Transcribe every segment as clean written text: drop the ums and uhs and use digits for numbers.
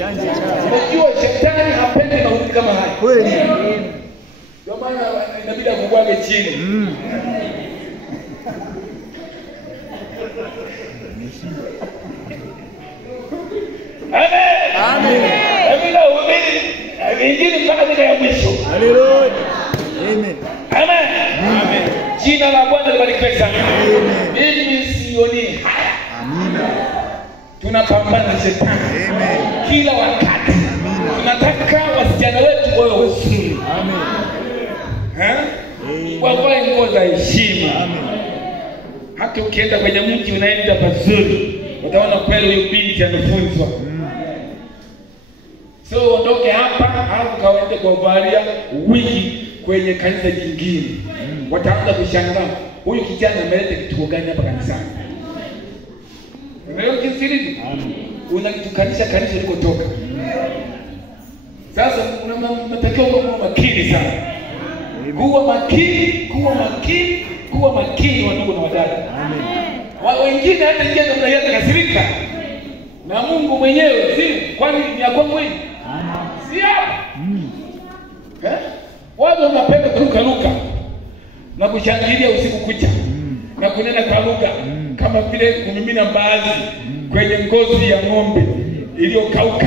Unajua shetani hapendi mahubiri kama haya. Kweli. Ndio maana inabidi akubwage chini. Amen. Amen. Amina uhubiri injili mpaka dakika ya mwisho. Haleluya. Amen. Amen. Amen. Jina la Bwana libarikiwe sana. Amen. Mimi sioni haya. Amina. Tunapambana na shetani. Amen. Kila wakati. Amina. Tunataka wasichana wetu wawe wazuri. Amen. Wavae nguo za heshima. Amen. Hata ukienda kwenye mji unaenda pazuri, utaona kweli huyu binti amefunzwa. So ondoke hapa, halafu kaende kuvalia wigi kwenye kanisa jingine. Wataanza kushangaa, huyu kijana ameleta kitu gani hapa kanisani? Unaelewa jinsi hivi? Unakitukanisha kanisa likotoka. Sasa unatakiwa kuwa makini sana. Kuwa makini wa ndugu na wadada. Amen. Wengine hata ingia namna hiyo atakasirika. Na Mungu mwenyewe si kwani ni yako mwenyewe. Si hapa. Wao wanapenda kuruka na kushangilia usiku kucha. Na kunena kwa lugha kama vile kumimina mbaazi kwenye ngozi ya ng'ombe iliyokauka.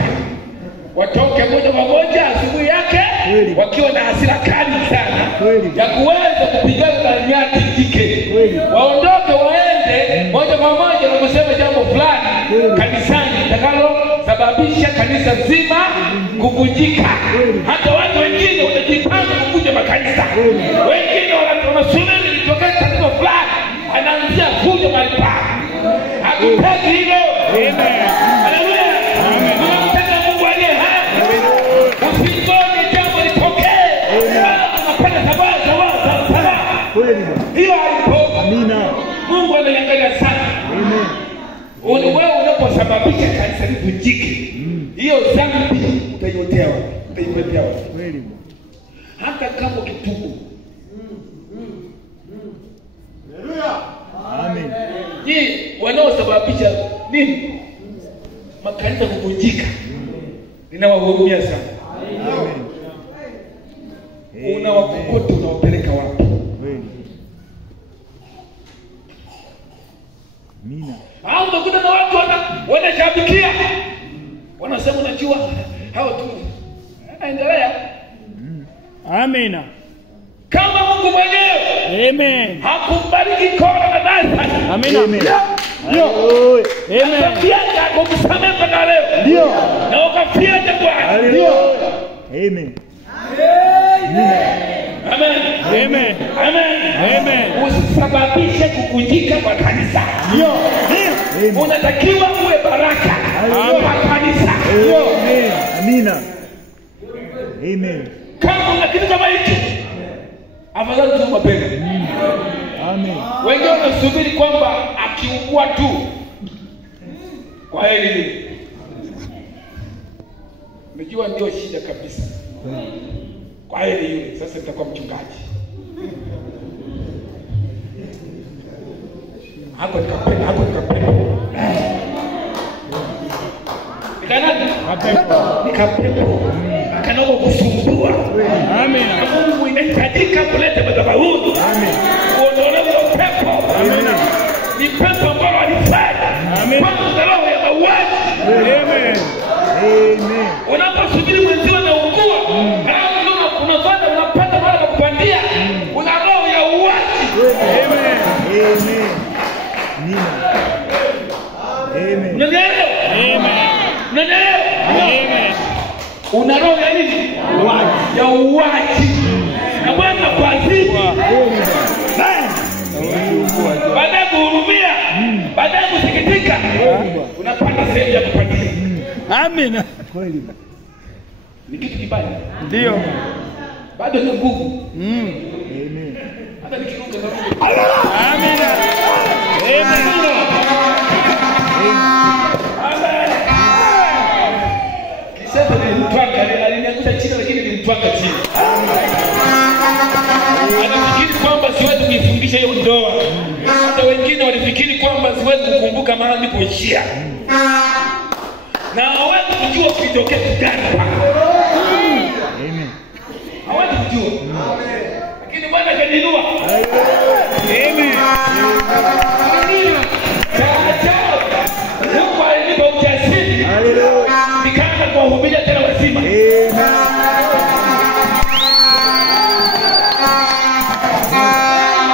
Watoke moja kwa moja asubuhi yake wakiwa na hasira kali sana ya kuweza kupigana na nyati jike. Waondoke waende moja kwa moja na kusema jambo fulani kanisani takalo sababisha kanisa zima kuvunjika. Hata watu wengine wanajipanga kuvunja makanisa. Wengine wanasubiri litokee tatizo fulani, anaanzia kuja mahali pa. Hakutaki hilo. Amen. Haleluya. Hiyo alipo. Amina. Mungu anaangalia sana. Amen. Wewe unaposababisha kanisa livunjike, hiyo dhambi utaiotea wapi? Utaipepea wapi? Kweli. Hata kama ukitubu. Haleluya. Amen. Je, wanaosababisha nini? Makanisa kuvunjika. Ninawahurumia sana. Amen. Unawakokota unawapeleka wapi? Amina. Hao unakuta na watu wanashabikia. Wanasema unajua hao tu. Endelea. Amina. Kama Mungu mwenyewe. Amen. Hakubariki kora na dasa. Amina. Ndio. Amen. Pia kumsamehe mpaka leo. Ndio. Na ukafia Bwana. Ndio. Amen. Amen. Amen. Amen. Amen. Usisababishe kuvunjika kwa kanisa. Ndio. Unatakiwa uwe baraka kwa kanisa. Ndio. Amina. Amen. Kama una kitu kama hicho, afadhali tu mapema. Amen. Wengine wanasubiri kwamba akiugua tu kwa heri. Umejua ndio shida kabisa. Kwa heri yule, sasa nitakuwa mchungaji. Hapo nikapenda. Nikapepo. Kanao kusumbua. Amen. Mungu inahitajika kuleta madhabahu. Amen. Kuondolewa pepo. Amen. Ni pepo ambalo alifanya. Amen. Kwa roho ya mauaji. Amen. Amen. Unaposubiri mwenzio na ungua, unafanya unapata mara ya kupandia, una roho ya uwaji. Amen. Amen. Amen. Unaelewa? Amen. Unaelewa? Amen. Una roho ya nini? Uwaji. Ya uwaji. Na Bwana kwa adhibu. Baada ya kuhurumia, baada ya kusikitika, unapata sehemu ya kupatia. Amen. Kweli. Ni kitu kibaya. Ndio. Bado ni nguvu. Amen. Hata nikiruka na Amen. Amen. Kisha nilimtwanga, aliniangusha chini lakini nilimtwanga chini. Anafikiri kwamba siwezi kuifungisha hiyo ndoa. Hata wengine walifikiri kwamba siwezi kukumbuka mahali nilipoishia. Na hawezi kujua kitokea gani pale. Amen. Hawajui. Lakini Bwana kaninua. Amen. Mungu alinipa ujasiri. Hallelujah. Nikaanza kuwahubiria tena wazima.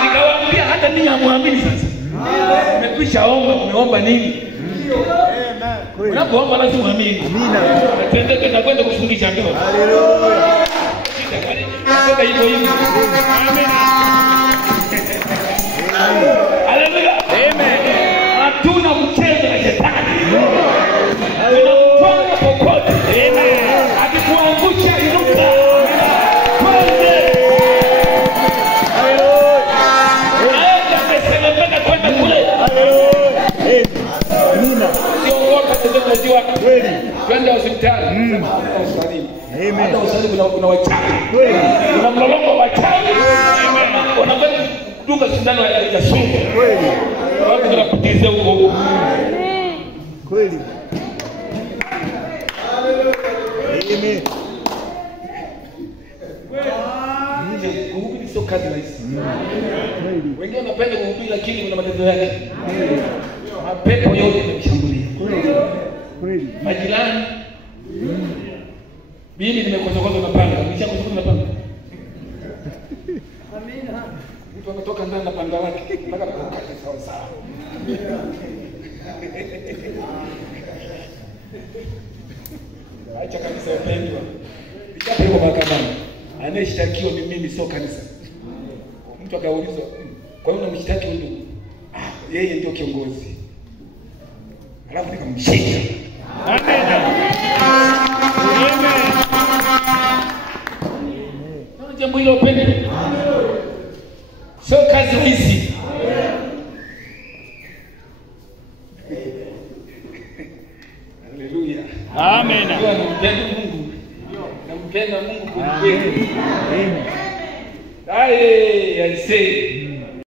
Nikawaambia hata ninyi hamwamini sasa. Umekwisha omba, umeomba nini? Unapoomba lazima uamini. Amina. Natendeka na kwenda kufungisha ndoa. Hallelujah. Sasa hivyo hivyo. Hallelujah. Amen. Hatuna mchezo na shetani. Tunamtwanga popote. Amen. Akikuangusha inuka. Kwende. Hallelujah. Aenda amesemeka kwenda kule. Hallelujah. Amina. Sio wote tunajua. Kweli. Twende hospitali. Amen. Hata hospitali kuna wachawi. Kweli. Kuna mlolongo wa wachawi. Wanakwenda kuduka sindano ya sumu. Kweli. Watu tunapoteza huko. Kweli. Amen. Kuhubiri sio kazi rahisi. Wengine wanapenda kuhubiri lakini kuna matatizo yake. Mapepo yote yameshambulia. Kweli. Majirani. Mimi nimekosokoza na panga. Nishakosokoza na panga. Amina. Mtu anatoka ndani na panga lake mpaka kukata sawa sawa. Acha kanisa yapendwa. Nishapelekwa mahakamani. Anayeshtakiwa ni mimi, sio kanisa. Mtu akaulizwa, kwa nini unamshtaki huyu? Yeye ndio kiongozi. Alafu nikamshika. Amen. Amen. Ndio jambo hilo upende. Sio kazi hizi. Haleluya. Amen. Nampenda Mungu. Nampenda Mungu kwa kweli. Amen. I say